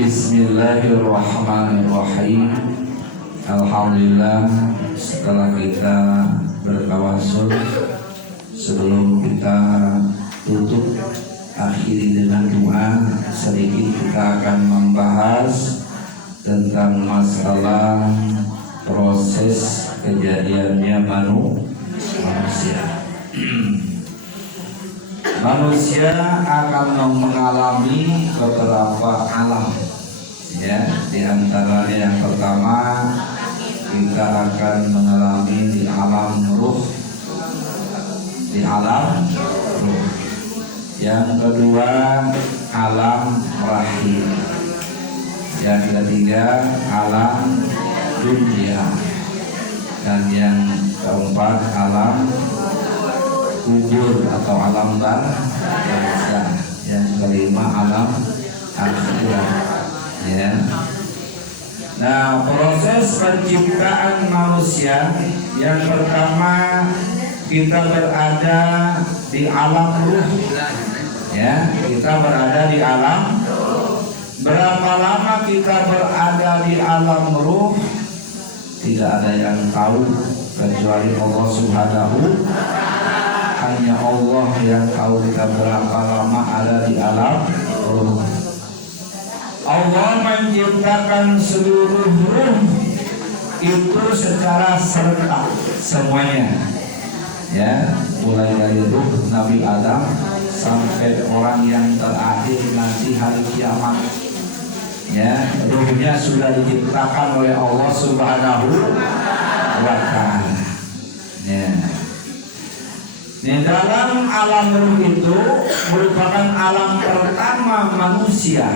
Bismillahirrahmanirrahim. Alhamdulillah, setelah kita bertawasul, sebelum kita tutup akhiri dengan doa, sedikit kita akan membahas tentang masalah proses kejadiannya manusia. Manusia akan mengalami beberapa alam, ya. Di antaranya yang pertama, kita akan mengalami di alam ruh, Yang kedua, alam rahim. Yang ketiga, alam dunia. Dan yang keempat, alam kubur atau alam barzakh. Yang kelima, alam akhirat, ya. Nah, proses penciptaan manusia, yang pertama kita berada di alam ruh, ya. Kita berada di alam. Berapa lama kita berada di alam ruh, tidak ada yang tahu kecuali Allah Subhanahu. Hanya Allah yang tahu kita berapa lama ada di alam ruh. Allah menciptakan seluruh ruh itu secara serentak semuanya, ya, mulai dari ruh Nabi Adam sampai orang yang terakhir nanti hari kiamat, ya. Ruhnya sudah diciptakan oleh Allah Subhanahu wa ta'ala, ya. Di dalam alam ruh itu merupakan alam pertama manusia,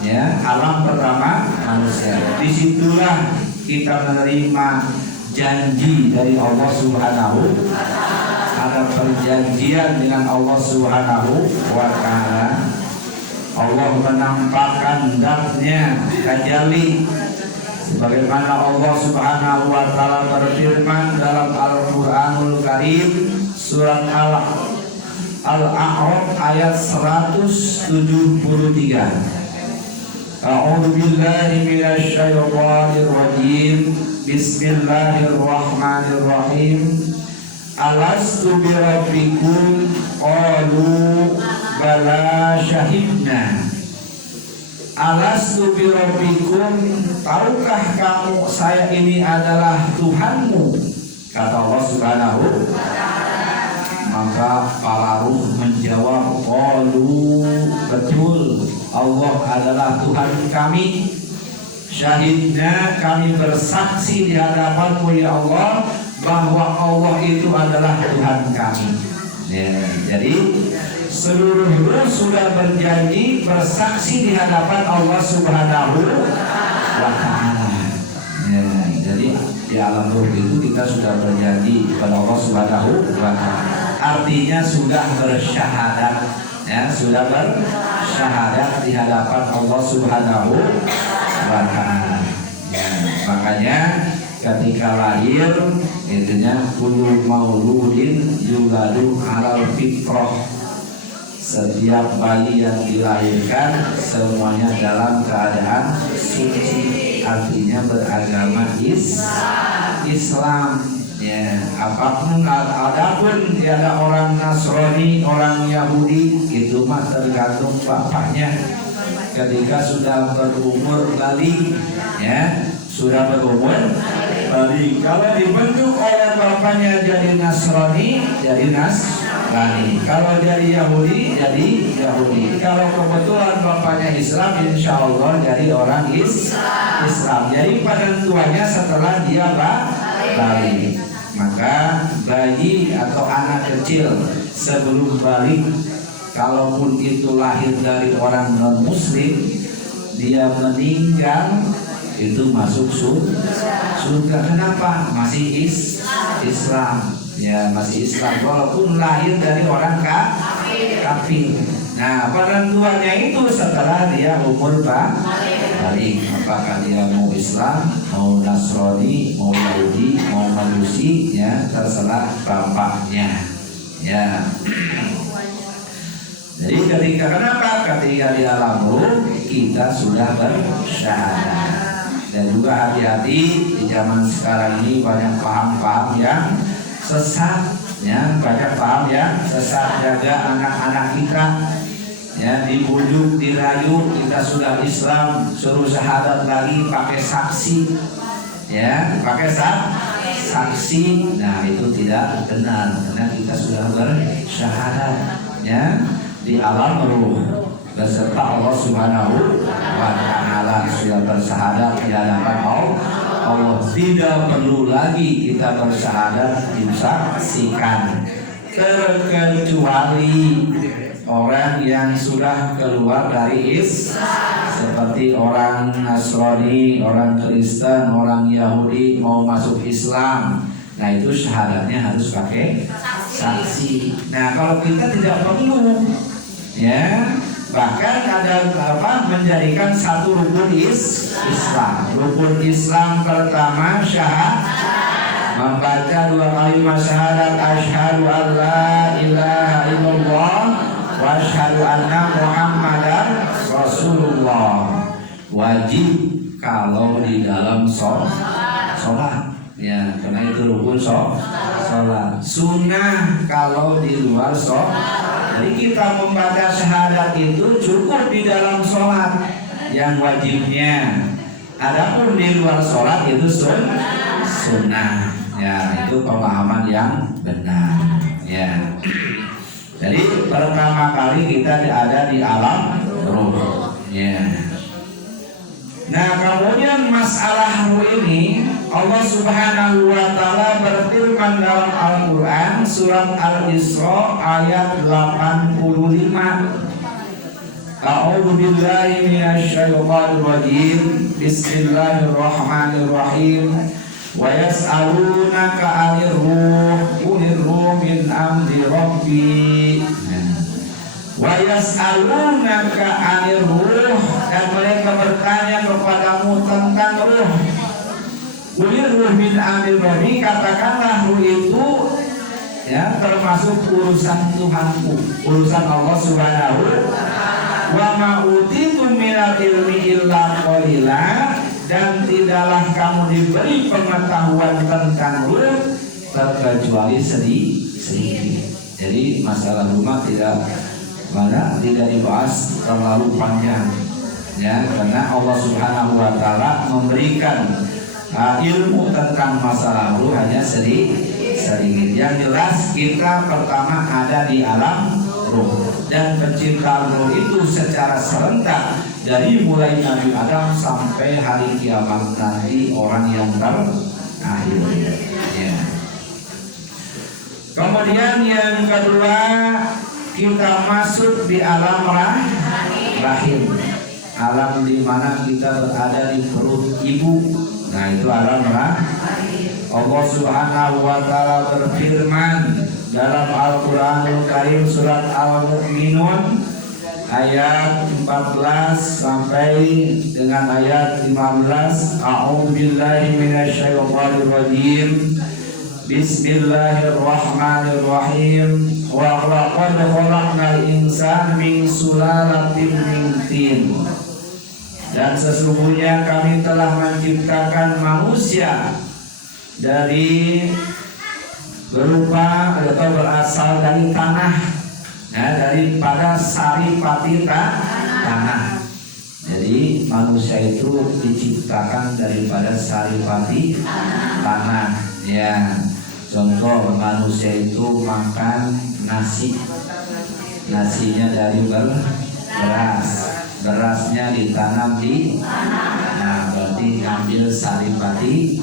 ya, alam pertama manusia. Disitulah kita menerima janji dari Allah Subhanahu. Ada perjanjian dengan Allah Subhanahu wa ta'ala. Allah menampakkan zatnya tajalli, sebagaimana Allah Subhanahu wa ta'ala berfirman dalam Al-Qur'anul Karim, surat Al-A'raf ayat 173. A'udzu billahi minasy syaithanir rajim. Bismillahirrahmanirrahim. Alastu bi rabbikum qalu bala syahidna. Alastu bi rabbikum, tahukah kamu saya ini adalah Tuhanmu, kata Allah Subhanahu. Maka para ruh menjawab, qalu, betul, Allah adalah Tuhan kami. Syahidna, kami bersaksi di hadapanmu ya Allah bahwa Allah itu adalah Tuhan kami, ya. Jadi seluruh ruh sudah berjanji bersaksi di hadapan Allah Subhanahu wa ta'ala, ya. Jadi di alam ruh itu kita sudah berjanji kepada Allah Subhanahu wa ta'ala. Artinya sudah bersyahadat, ya, sudah bersyahadat di hadapan Allah Subhanahu wa ta'ala, ya. Makanya ketika lahir, intinya kullu mauludin yuladu alal fitrah. Setiap bayi yang dilahirkan semuanya dalam keadaan suci, artinya beragama Islam, ya. Apapun adapun tiada orang Nasrani, orang Yahudi, itu mah tergantung bapaknya. Ketika sudah berumur balik, ya, sudah berumur balik, kalau dibentuk oleh bapaknya jadi Nasrani, jadi Nasrani. Kalau jadi Yahudi, jadi Yahudi. Kalau kebetulan bapaknya Islam, insya Allah jadi orang Islam. Jadi penentuannya setelah dia balik. Maka bayi atau anak kecil sebelum balik, kalaupun itu lahir dari orang non-muslim, dia meninggal itu masuk surga. Kenapa? Masih Islam, ya, masih Islam walaupun lahir dari orang kafir. Nah, penentuannya itu setelah dia umur balik. Apakah dia mau Islam, mau Nasrani, mau Yahudi, mau Majusi, ya, terserah bapaknya, ya. Jadi ketika di alam ruh kita sudah bersyahadat. Dan juga hati-hati di zaman sekarang ini banyak paham-paham yang sesat, ya, banyak paham yang sesat. Jaga anak-anak kita, ya, dibujuk, dirayu, kita sudah Islam, suruh syahadat lagi pakai saksi, ya, pakai saksi. Nah, itu tidak benar karena kita sudah bersyahadat, ya, di alam ruh beserta Allah Subhanahu wa Ta'ala, sudah bersyahadat di hadapan Allah. Tidak perlu lagi kita bersyahadat disaksikan, terkecuali orang yang sudah keluar dari Islam, seperti orang Nasrani, orang Kristen, orang Yahudi mau masuk Islam. Nah, itu syahadatnya harus pakai saksi. Nah, kalau kita tidak perlu, ya, bahkan ada menjadikan satu rukun Islam. Rukun Islam pertama syahadat, membaca 2 kalimat syahadat, asyhadu an la ilaha illallah wa asyhadu anna muhammadar rasulullah. Wajib kalau di dalam sholat, ya, karena itu rukun sholat. Sunnah kalau di luar sholat. Jadi kita membaca syahadat itu cukup di dalam sholat yang wajibnya. Adapun di luar sholat itu sunnah. Ya, itu pemahaman yang benar. Ya. Jadi pertama kali kita ada di alam ruh. Ya. Nah, kemudian masalah ruh ini Allah Subhanahu wa Ta'ala berfirman dalam Al-Quran surat Al-Isra ayat 85. A'udzu billahi minasyaitonir rajim. Bismillahirrahmanirrahim. Wa yas'alunaka 'anir ruh, qulil ruh min amri rabbi. Wa yas'alunaka 'anir ruh, dan mereka bertanya kepadamu tentang ruh. Qulil ruh min amri rabbi, katakanlah ruh itu, ya, termasuk urusan Tuhanku, urusan Allah Subhanahu. Wa ma utitum minal ilmi illa qalila, dan tidaklah kamu diberi pengetahuan tentang ruh terkecuali sedikit. Jadi masalah rumah tidak dibahas terlalu panjang, ya, karena Allah Subhanahu wa Ta'ala memberikan ilmu tentang masalah ruh hanya sedikit. Yang jelas kita pertama ada di alam ruh, dan penciptaan ruh itu secara serentak dari mulai Nabi Adam sampai hari kiamat nanti orang yang terakhir. Ya. Kemudian yang kedua, kita masuk di alam rahim, alam di mana kita berada di perut ibu. Nah, itu alam rahim. Allah Subhanahu wa Ta'ala berfirman dalam Al-Qur'anul Karim surat Al-Mu'minun ayat 14 sampai dengan ayat 15. A'udzu billahi minasyaitonir rajim. Bismillahirrahmanirrahim. Wa laqad khalaqnal insana min sulalatin min tin. Dan sesungguhnya kami telah menciptakan manusia dari berupa atau berasal dari tanah, ya, daripada saripati tanah. Jadi manusia itu diciptakan daripada saripati tanah. Ya, contoh manusia itu makan nasi, nasinya dari beras, berasnya ditanam di tanah, berarti ambil saripati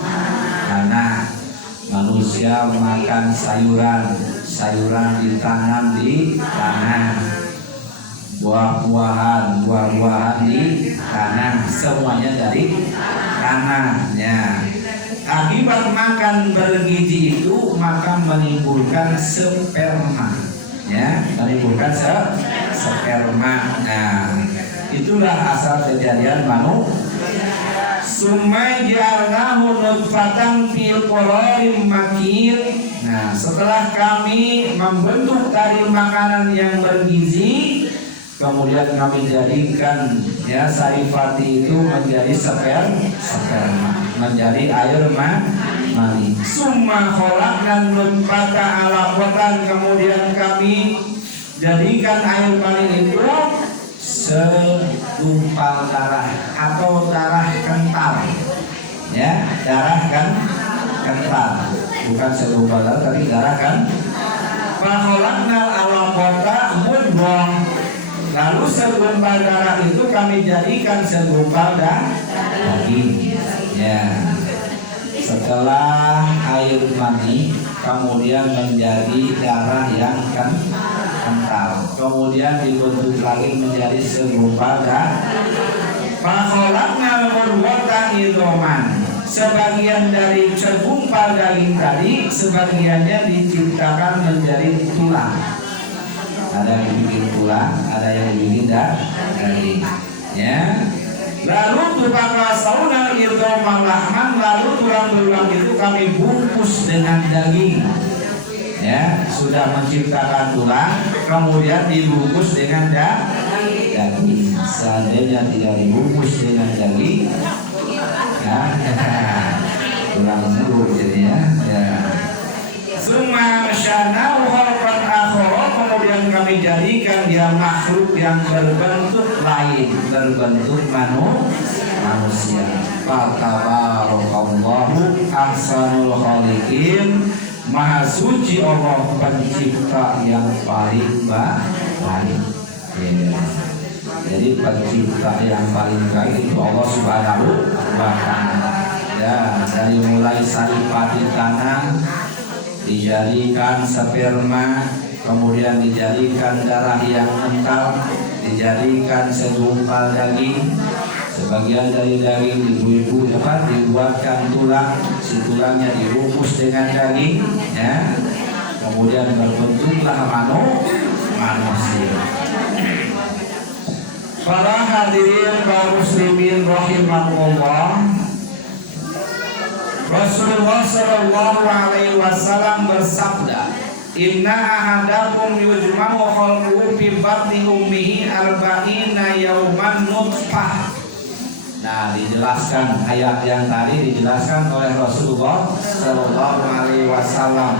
tanah. Manusia makan sayuran, sayuran ditanam di tanah. Buah-buahan di tanah, semuanya dari tanah. Ya. Akibat makan bergizi itu maka menimbulkan sperma, ya, menimbulkan sperma. Nah, itulah asal kejadian manusia. Summa ja'alnahu nutfatan fi qararin makin. Nah, setelah kami membentuk dari makanan yang bergizi, kemudian kami jadikan ya saripati itu menjadi sperma, menjadi air mani. Summa khalaqna nutfata alaqatan, kemudian kami jadikan air mani itu segumpal darah atau darah kental, ya darah kental, bukan segumpal darah tapi darah kan. Fakhalaqna alaqata mudghah, lalu segumpal darah itu kami jadikan segumpal daging. Ya. Setelah air mani kemudian menjadi darah yang kental, kemudian dibentuk lagi menjadi segumpal daging. Fakhalaqna mudghatan idhoman, sebagian dari segumpal daging tadi sebagiannya diciptakan menjadi tulang. Ada yang dibikin tulang, ada yang dibikin daging. Ya. Lalu tupakasauna idhoman lahman, lalu tulang belulang itu kami bungkus dengan daging. Ya, sudah menciptakan tulang, kemudian dibungkus dengan daging. Seandainya tidak dibungkus dengan daging, ya, tulang seluruh jadinya. Ya. Summa syanahu khalqan akhara, kemudian kami jadikan dia makhluk yang berbentuk lain, berbentuk manusia. Fatabarakallahu ahsanul khaliqin, maha suci Allah pencipta yang paling baik. Ya. Jadi pencipta yang paling baik itu Allah Subhanahu wa ta'ala. Ya, dari mulai saripati tanah dijadikan sperma, kemudian dijadikan darah yang kental, dijadikan segumpal daging. Sebagian dari daging ibu-ibu dibuatkan tulang, si tulangnya dibungkus dengan daging, ya. Kemudian berbentuklah manusia. Para hadirin kaum muslimin rahimakumullah, Rasulullah sallallahu alaihi wasallam bersabda, "Inna ahadakum yujma'u khalquhu fi batni ummihi arba'ina yawman nutfah." Nah, dijelaskan ayat yang tadi dijelaskan oleh Rasulullah sallallahu alaihi wasallam.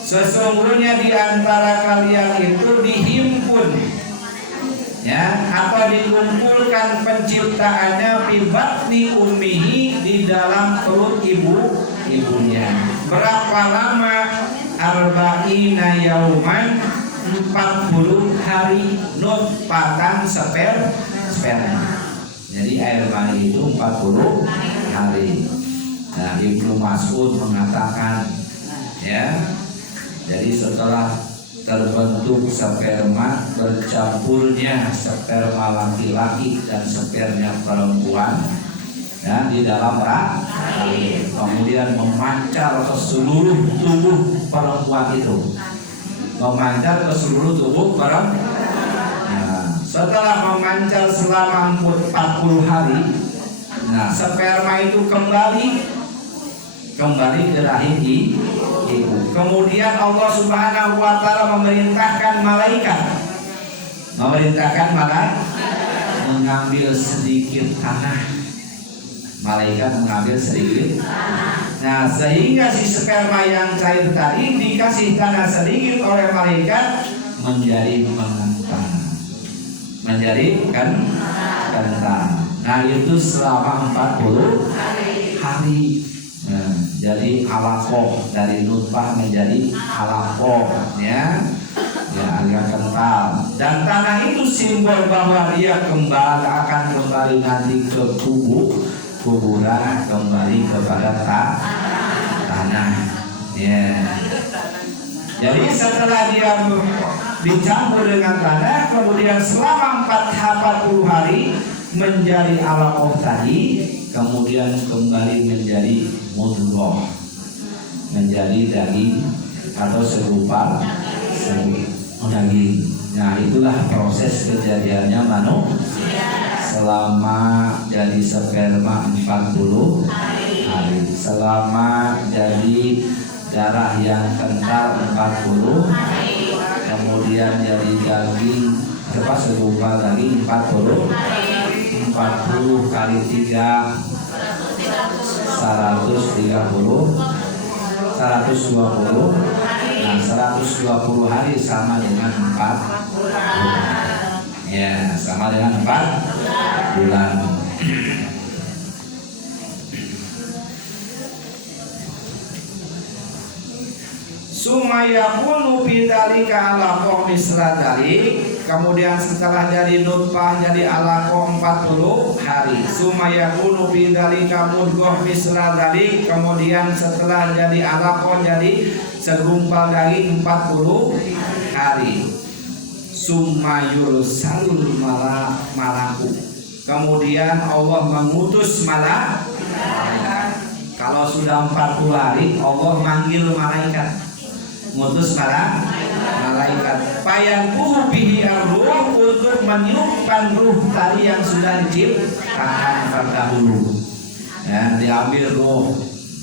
Sesungguhnya di antara kalian itu dihimpun, ya, atau dikumpulkan penciptaannya fi batni ummihi, di dalam perut ibunya. Berapa lama? Arba'ina yauman, 40 hari, nutfatan sperma. Jadi air mani itu 40 hari. Nah, Ibnu Mas'ud mengatakan, ya, jadi setelah terbentuk sperma, bercampurnya sperma laki-laki dan sperma perempuan, ya, di dalam rahim, kemudian memancar ke seluruh tubuh perempuan itu, memancar ke seluruh tubuh perempuan. Nah, setelah memancar selama 40 hari, nah, sperma itu kembali ke rahim ibu. Kemudian Allah Subhanahu wa ta'ala memerintahkan malaikat mengambil sedikit tanah. Malaikat mengambil sedikit. Nah, sehingga si sperma yang cair tadi dikasih tanah sedikit oleh malaikat menjadi mengental. Nah, itu selama 40 hari. Nah, jadi alaqoh, dari nutfah menjadi alaqoh, ya, agak kental. Dan tanah itu simbol bahwa dia akan kembali nanti ke kuburan, kembali kepada tanah, ya. Jadi setelah dia dicampur dengan tanah, kemudian selama 40 hari menjadi alaqoh tadi, kemudian kembali menjadi mudghah, menjadi daging atau segumpal daging. Nah, itulah proses kejadiannya manusia selama jadi sperma 40 hari, selama jadi darah yang kental 40, kemudian jadi daging Cepat segumpal lagi 40 kali 3 130 120. Nah 120 hari sama dengan 4 ya, sama dengan 4 bulan. Sumayakunu bidzalika alaqah misla dzalik. Kemudian setelah dari nutfah jadi alaqah 40 hari. Sumayakunu bidzalika mudghah misla dzalik. Kemudian setelah jadi alaqah jadi segumpal daging 40 hari. Sumayul salul malaku. Kemudian Allah mengutus malaikat. Kalau sudah 40 hari Allah manggil malaikat, ngutus malaikat fayanfuhu bihi ar-ruh, untuk meniupkan ruh tadi yang sudah diciptakan terdahulu ya, diambil ruh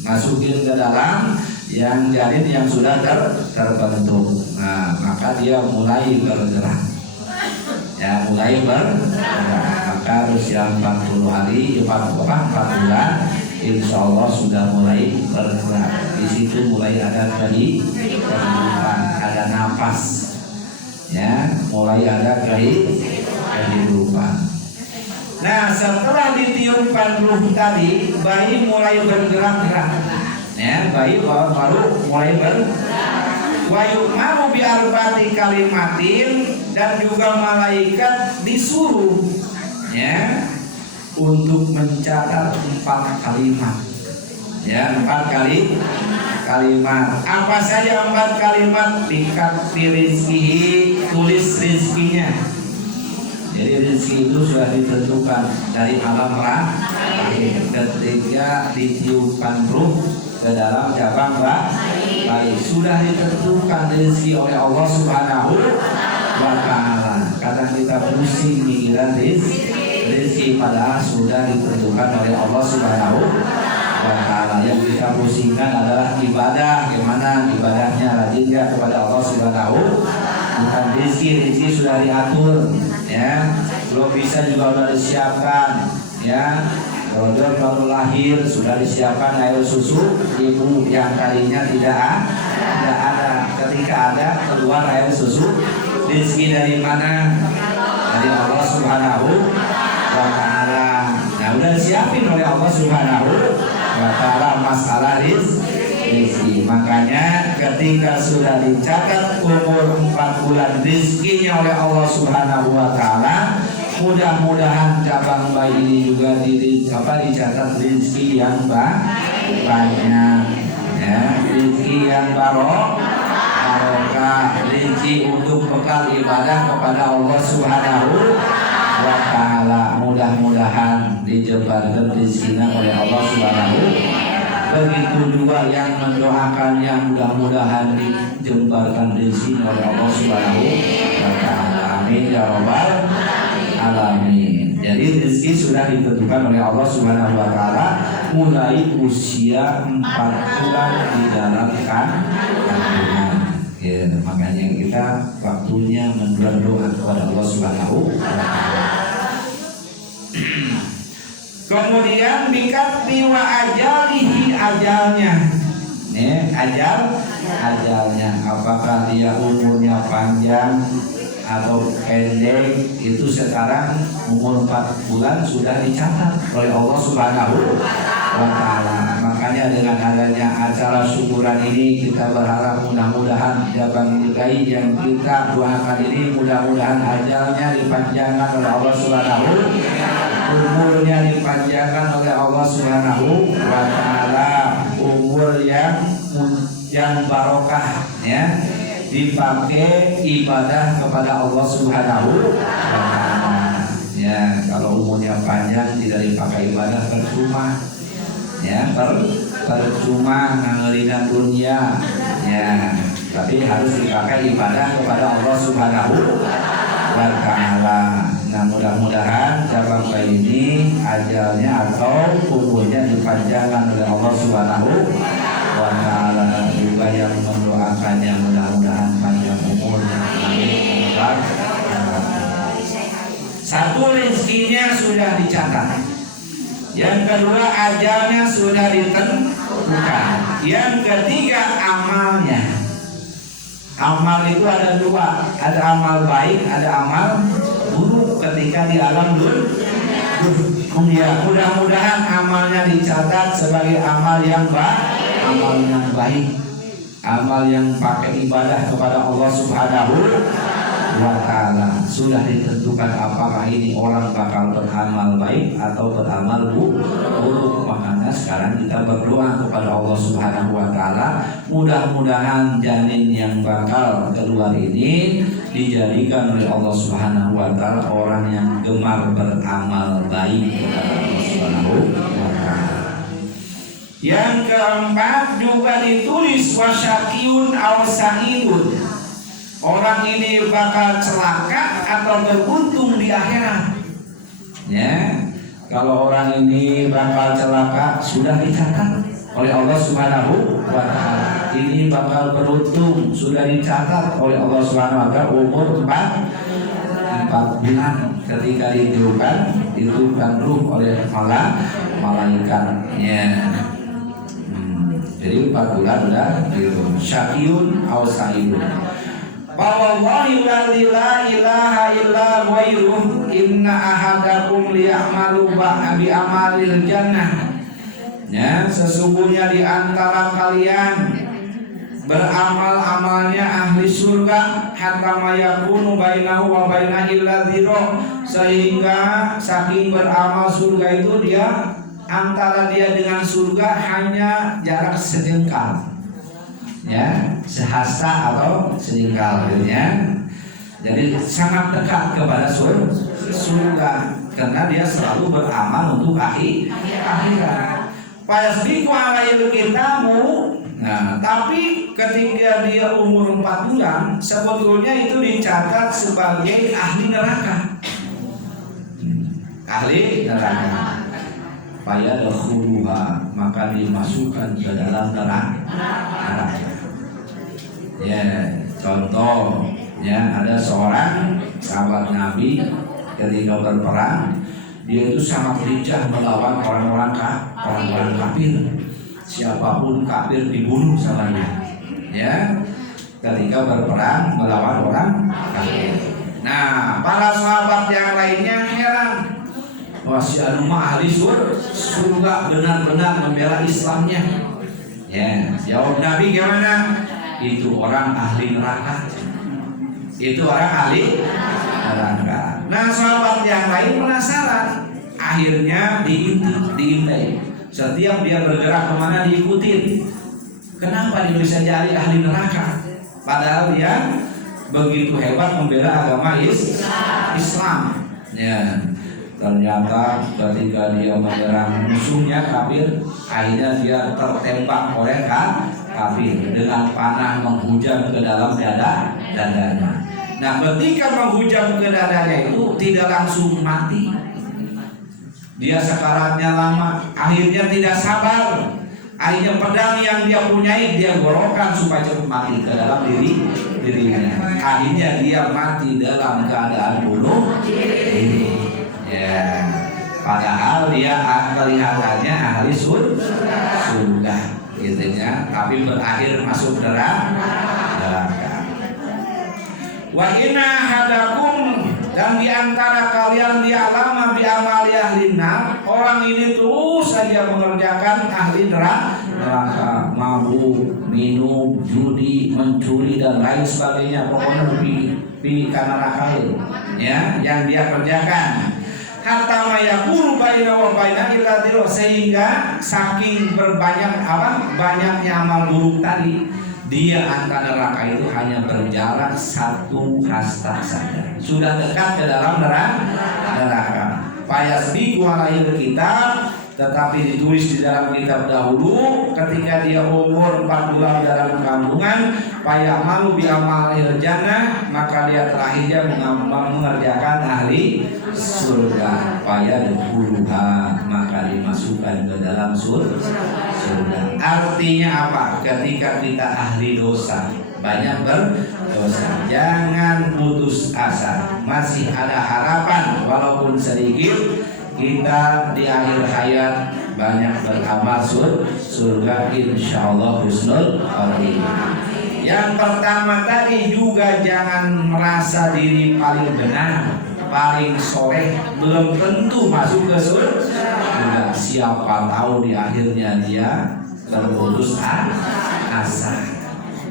masukin ke dalam yang janin yang sudah terbentuk. Nah maka dia mulai bergerak ya, mulai bergerak. Maka usia 40 hari 4 bulan insya Allah sudah mulai bergerak. Di situ mulai ada kehidupan, ada nafas, ya, mulai ada kehidupan. Nah, setelah ditiupkan ruh tadi, bayi mulai bergerak-gerak, ya, bayi baru mulai bergerak. Wa yu'maru bi arba'ati kalimatin, dan juga malaikat disuruh, ya, untuk mencatat 4 kalimat, ya, 4 kalimat. Apa saja 4 kalimat? Dikati rizkihi, tulis rizkinya. Jadi rizki itu sudah ditentukan dari alam rahim ketika ditiupkan ruh ke dalam cabang bayi, sudah ditentukan rizki oleh Allah Subhanahu wa Ta'ala. Kadang kita pusing mikiran rizki padahal sudah ditentukan oleh Allah Subhanahu wa Ta'ala. Yang kita pusingkan adalah ibadah, gimana ibadahnya, rajin gak kepada Allah Subhanahu, bukan rizki sudah diatur, ya, belum bisa juga sudah disiapkan, ya. Kalau baru lahir sudah disiapkan air susu ibu yang tadinya tidak ada, ketika ada keluar air susu. Rizki dari mana? Dari Allah Subhanahu wa Ta'ala. Nah udah disiapin oleh Allah Subhanahu wa Ta'ala masalah rizki. Makanya ketika sudah dicatat umur 4 bulan rizkinya oleh Allah Subhanahu wa Ta'ala, mudah-mudahan cabang bayi ini juga dicatat rizki yang banyak, ya, rizki yang barokah, rizki untuk bekal ibadah kepada Allah Subhanahu wa Ta'ala. Mudah-mudahan dijebarkan rizkinya oleh Allah Subhanahu. Begitu juga yang mendoakannya, mudah-mudahan dijembarkan rizkinya oleh Allah Subhanahu wa Ta'ala. Amin ya rabbal alamin. Jadi rezeki sudah ditentukan oleh Allah Subhanahu wa Ta'ala mulai usia 4 bulan di dalam kandungan. Ya, makanya kita waktunya berdoa kepada Allah Subhanahu wa Ta'ala. Kemudian bikati wa ajalihi, ajalnya, ya, ajalnya, apakah dia umurnya panjang atau pendek, itu sekarang umur 4 bulan sudah dicatat oleh Allah Subhanahu wa Ta'ala. Makanya dengan adanya acara syukuran ini kita berharap mudah-mudahan jabang bayi yang kita doakan ini mudah-mudahan ajalnya dipanjangkan oleh Allah Subhanahu, umurnya dipanjangkan oleh Allah Subhanahu wa Ta'ala, umur yang barokah, ya, dipakai ibadah kepada Allah Subhanahu wa Ta'ala. Ya, kalau umurnya panjang tidak dipakai ibadah percuma, ya, percuma ngangelina dunia, ya, tapi harus dipakai ibadah kepada Allah Subhanahu wa Ta'ala. Nah mudah-mudahan cabang bayi ini ajalnya atau umurnya dipanjangkan oleh Allah Subhanahu wa Ta'ala. Juga yang mendoakannya mudah-mudahan panjang umurnya. Amin. Satu, rezekinya sudah dicatat. Yang kedua, ajalnya sudah ditentukan. Yang ketiga, amalnya. Amal itu ada dua, ada amal baik, ada amal buruk ketika di alam dunia. Mudah-mudahan amalnya dicatat sebagai amal yang baik, amal yang pakai ibadah kepada Allah Subhanahu wa ta'ala. Sudah ditentukan apakah ini orang bakal beramal baik atau beramal buruk. Makanya sekarang kita berdoa kepada Allah Subhanahu wa ta'ala, mudah-mudahan janin yang bakal keluar ini dijadikan oleh Allah Subhanahu wa ta'ala orang yang gemar beramal baik kepada Allah Subhanahu wa ta'ala. Yang keempat juga ditulis wasyakiyun aw sa'idun. Orang ini bakal celaka atau beruntung di akhirat. Ya, kalau orang ini bakal celaka sudah dicatat oleh Allah Subhanahu wa ta'ala. Ini bakal beruntung sudah dicatat oleh Allah Subhanahu wa ta'ala. Umur 4 bulan ketika ditiupkan ruh oleh malaikatnya. Jadi 4 bulan udah gitu. Syakiyun aw sa'idun. Wallahi la ilaha illa ghairuh inna ahadakum liya'malu bi amalil jannah. Ya, sesungguhnya di antara kalian beramal amalnya ahli surga hatta mayakunu bainahu wa baina illa dzira, sehingga saking beramal surga itu dia antara dia dengan surga hanya jarak sejengkal. Ya, sehasta atau selingkal gitu ya. Jadi sangat dekat kepada surga karena dia selalu beramal untuk akhirat. Payasbiqu alaihi kitabu. Nah, tapi ketika dia umur 4 bulan, sebetulnya itu dicatat sebagai ahli neraka. Ahli neraka. Fayadkhuluha, maka dimasukkan ke dalam neraka. Ya, contoh ya, ada seorang sahabat Nabi ketika berperang, dia itu sangat lincah melawan orang-orang kafir. Siapapun kafir dibunuh sama dia. Ya, ketika berperang melawan orang kafir. Nah, para sahabat yang lainnya heran. Wah, si anu mah ahli surga, benar-benar membela Islamnya. Ya, jawab Nabi gimana? Itu orang ahli neraka. Itu orang ahli neraka. Nah, sahabat yang lain penasaran. Akhirnya diintai. Setiap dia bergerak kemana diikutin. Kenapa dia bisa jadi ahli neraka? Padahal dia begitu hebat membela agama Islam. Ya. Ternyata ketika dia menyerang musuhnya kafir, akhirnya dia tertembak oleh kafir dengan panah menghujam ke dalam dadanya. Nah, ketika menghujam ke dadanya itu tidak langsung mati. Dia sekaratnya lama, akhirnya tidak sabar. Akhirnya pedang yang dia punyai dia gorokkan supaya cepat mati ke dalam dirinya. Akhirnya dia mati dalam keadaan bunuh diri. Ya, padahal dia kelihatannya ahli surga, gitu ya, tapi berakhir masuk neraka. Wa inna hadakum, dan diantara kalian dialama bi amali ahli nar, orang ini terus saja mengerjakan ahli neraka, mabuk, minum, judi, mencuri dan lain sebagainya, pokoknya lebih karena neraka ya yang dia kerjakan. Hatta mayakunu baina wa baina illa dzira, sehingga saking banyaknya amal buruk tadi, dia antara neraka itu hanya berjarak 1 hasta saja. Sudah dekat ke dalam neraka. Payasbiqu alaihi kitab, tetapi ditulis di dalam kitab dahulu ketika dia umur 4 bulan dalam kandungan, fayamalu bi amalil jannah, maka dia terakhirnya mengerjakan ahli surga. Fayadkhuluha, maka dimasukkan ke dalam surga. Artinya apa? Ketika kita ahli dosa, banyak dosa. Jangan putus asa, masih ada harapan walaupun sedikit. Kita di akhir hayat banyak beramal surga insyaallah husnul khotimah. Yang pertama tadi juga jangan merasa diri paling benar, paling soleh, belum tentu masuk ke surga. Siapa tahu di akhirnya dia terputus asa.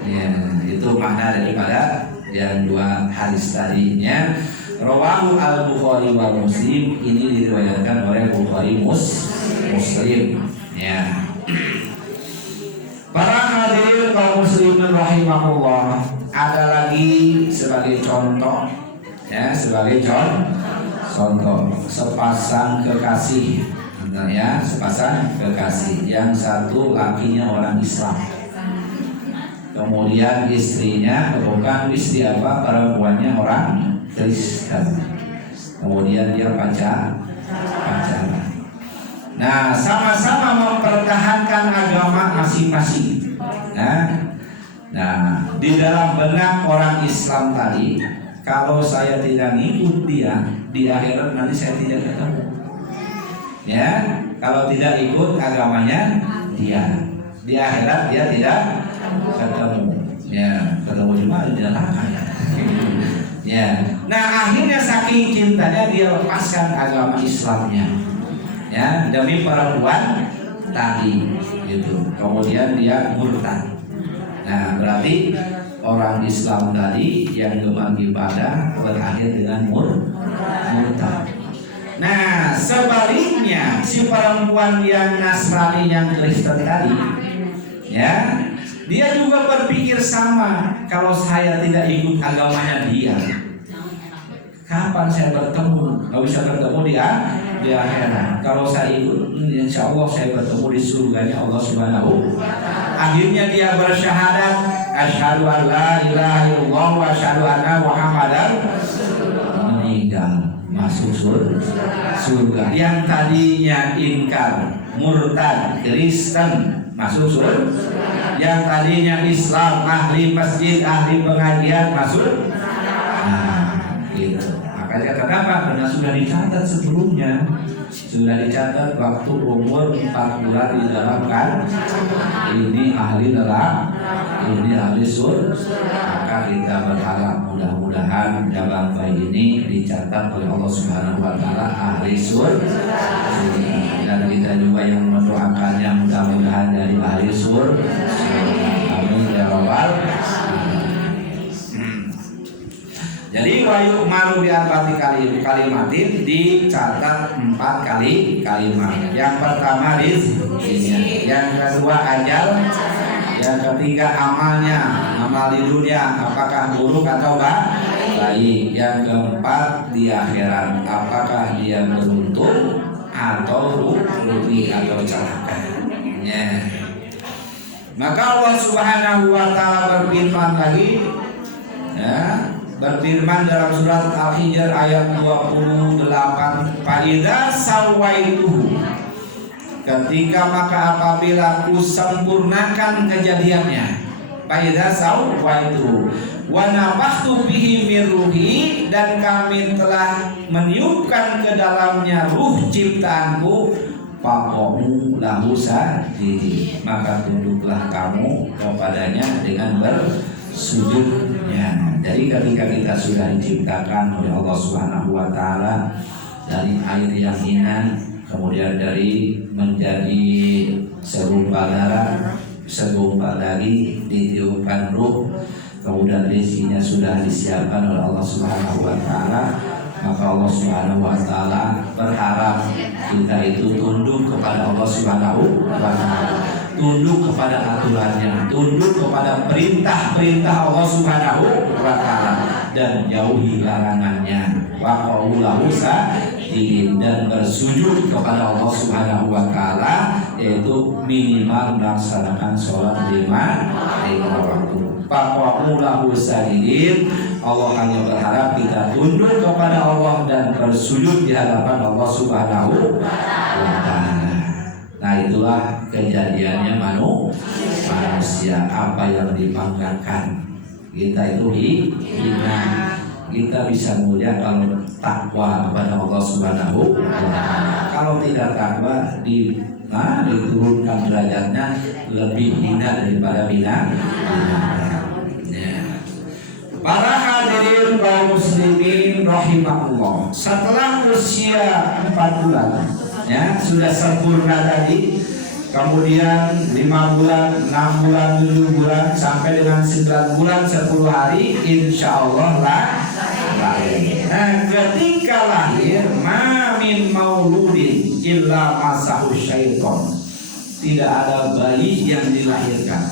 Ya, itu makna daripada yang dua hadis tadinya. Rawahu al-Bukhari wa Muslim, ini diriwayatkan oleh Bukhari Muslim. Ya. Para hadirin kaum muslimin rahimahullah, ada lagi sebagai contoh, ya, sebagai contoh sepasang kekasih, ya, sepasang kekasih. Yang satu lakinya orang Islam, kemudian istrinya bukan istri apa, perempuannya orang Kristen, kemudian dia pacaran. Nah, sama-sama mempertahankan agama masing-masing. Nah, di dalam benak orang Islam tadi, kalau saya tidak ngikut dia, di akhirat nanti saya tidak ketemu. Ya, kalau tidak ikut agamanya dia, di akhirat dia tidak ketemu. Ya, ketemu cuma di neraka. Ya. Nah, akhirnya saking cintanya dia lepaskan agama Islamnya. Ya, demi perempuan tadi gitu. Kemudian dia murtad. Nah, berarti orang Islam tadi yang gemar ibadah berakhir dengan murtad. Nah, sebaliknya si perempuan yang Nasrani, yang Kristen tadi, ya, dia juga berpikir sama. Kalau saya tidak ikut agamanya dia, kapan saya bertemu? Gak bisa bertemu di akhirat. Kalau saya ikut, insya Allah saya bertemu di surganya Allah Subhanahu. Akhirnya dia bersyahadat, asyhadu an la ilaha illallah wa asyhadu anna Muhammadar, meninggal masuk surga. Yang tadinya ingkar, murtad, Kristen masuk surga. Yang tadinya Islam, ahli masjid, ahli pengajian masuk. Nah, gitu. Makanya kenapa? Karena sudah dicatat sebelumnya, sudah dicatat waktu umur 4 bulan di dalam kan, ini ahli neraka, ini ahli surga. Maka kita berharap mudah-mudahan dalam bayi ini dicatat oleh Allah Subhanahu Wa Taala ahli surga. Dan kita juga yang mendoakannya mudah-mudahan dari ahli surga. Amin ya rabbal alamin. Jadi wayu maru bi arba'ati kalimatin, dicatat 4 kali kalimat. Yang pertama rizkinya, yang kedua ajal, yang ketiga amalnya, amal di dunia apakah buruk atau baik, yang keempat di akhirat apakah dia beruntung atau rugi atau celaka. Ya. Maka Allah Subhanahu Wa Taala berfirman lagi, ya, berfirman dalam surat Al-Hijr ayat 28, "Fa'idza sawaituhu", ketika maka apabila ku sempurnakan kejadiannya, "Fa'idza sawaituhu wa nafakhtu bihi min ruhi", dan kami telah meniupkan ke dalamnya ruh ciptaanku, "faqomu lahu sajidin", maka tunduklah kamu kepadanya dengan bersujudnya. Jadi ketika kita sudah diciptakan oleh Allah Subhanahu Wa Taala dari air yang hina, kemudian dari menjadi segumpal darah, segumpal daging, ditiupkan ruh, kemudian rezekinya sudah disiapkan oleh Allah Subhanahu Wa Taala, maka Allah Subhanahu Wa Taala berharap kita itu tunduk kepada Allah Subhanahu Wa Taala, tunduk kepada aturannya, tunduk kepada perintah-perintah Allah Subhanahu Wa Taala, dan jauhi larangannya. Wa qaulahu sajidin, dan bersujud kepada Allah Subhanahu Wa Taala, yaitu minimal melaksanakan sholat 5 waktu. Wa qaulahu sajidin, Allah hanya berharap kita tunduk kepada Allah dan bersujud di hadapan Allah Subhanahu Wa Taala. Nah, itulah kejadiannya manusia, apa yang dibanggakan kita itu hina. Kita bisa mulia kalau takwa kepada Allah Subhanahu wa Ta'ala. Kalau tidak takwa diturunkan derajatnya lebih hina daripada binatang. Para hadirin kaum muslimin rahimahullah, setelah usia 4 bulan ya sudah sempurna tadi, kemudian 5 bulan, 6 bulan, 7 bulan sampai dengan 9 bulan 10 hari insya Allah lahir. Nah, ketika lahir ma min mauludin illa masahu syaiton, tidak ada bayi yang dilahirkan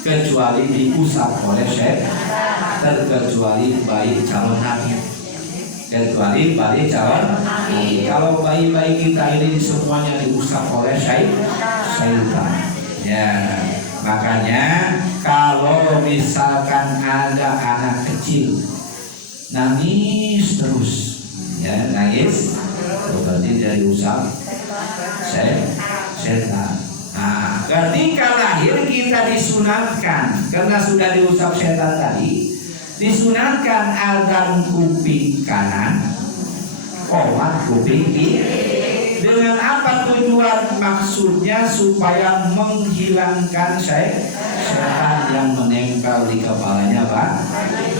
kecuali diusap oleh syaitan, terkecuali bayi calon nabi. Kecuali bayi calon nabi. Kalau bayi-bayi kita ini semuanya diusap oleh syaitan. Ya, makanya kalau misalkan ada anak kecil nangis terus, ya nangis, berarti dia diusap setan. Nah, ketika lahir kita disunatkan, karena sudah diusap setan tadi, disunatkan adzan kuping kanan, qomat kuping kiri. Dengan apa tujuan? Maksudnya supaya menghilangkan setan yang menempel di kepalanya, Pak.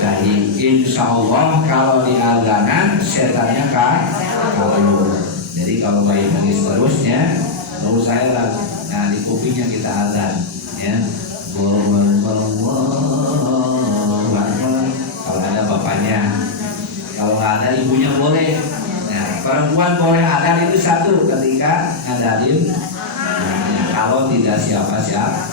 Jadi insya Allah kalau di adzanan setannya kabur. Jadi kalau bayi nangis terusnya, lalu saya lagi. Nah di kupingnya kita azan, ya. Kalau ada bapaknya, kalau nggak ada ibunya boleh. Nah, perempuan boleh azan itu satu ketika ngadain. Nah, kalau tidak siapa-siapa,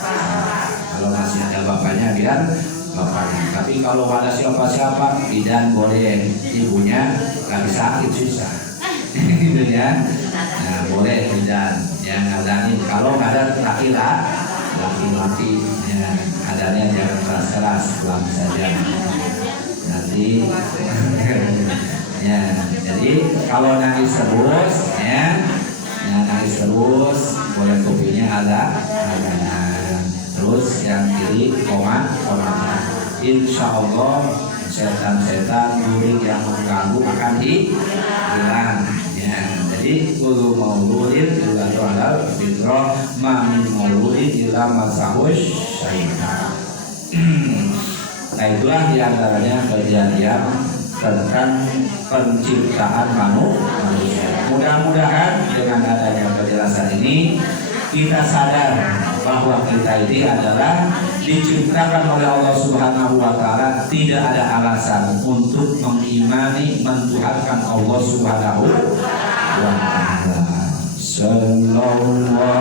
kalau masih ada bapaknya biar bapaknya. Tapi kalau ada siapa-siapa, bidan boleh, ibunya lagi sakit susah, gitu ya. Nah boleh bidan yang ngadain. Kalau nggak ada laki-laki ya, adanya jangan keras-keras, pelan saja nanti. Ya, jadi kalau nangis terus ya, nangis terus boleh kupingnya ada. Terus yang kiri komat. Insya Allah setan-setan murid yang mengganggu akan hilang. Ya, jadi kulo mauludin illa halal fitrah ma min mauludin illa masahush syaitan. Nah itulah diantaranya kejadian tentang penciptaan manusia. Mudah-mudahan dengan adanya penjelasan ini kita sadar bahwa kita ini adalah diciptakan oleh Allah Subhanahu wa Ta'ala, tidak ada alasan untuk mengimani, mentuhankan Allah Subhanahu wa Ta'ala. Sallallahu